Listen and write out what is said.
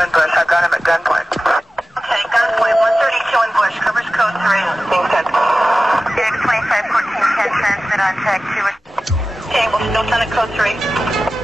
in Bush. I've got him at gunpoint. Okay, gunpoint, 132 in Bush. Covers code 3. Being sent. X 2514 10 transmit on tag 2. Okay, we'll still send a code 3.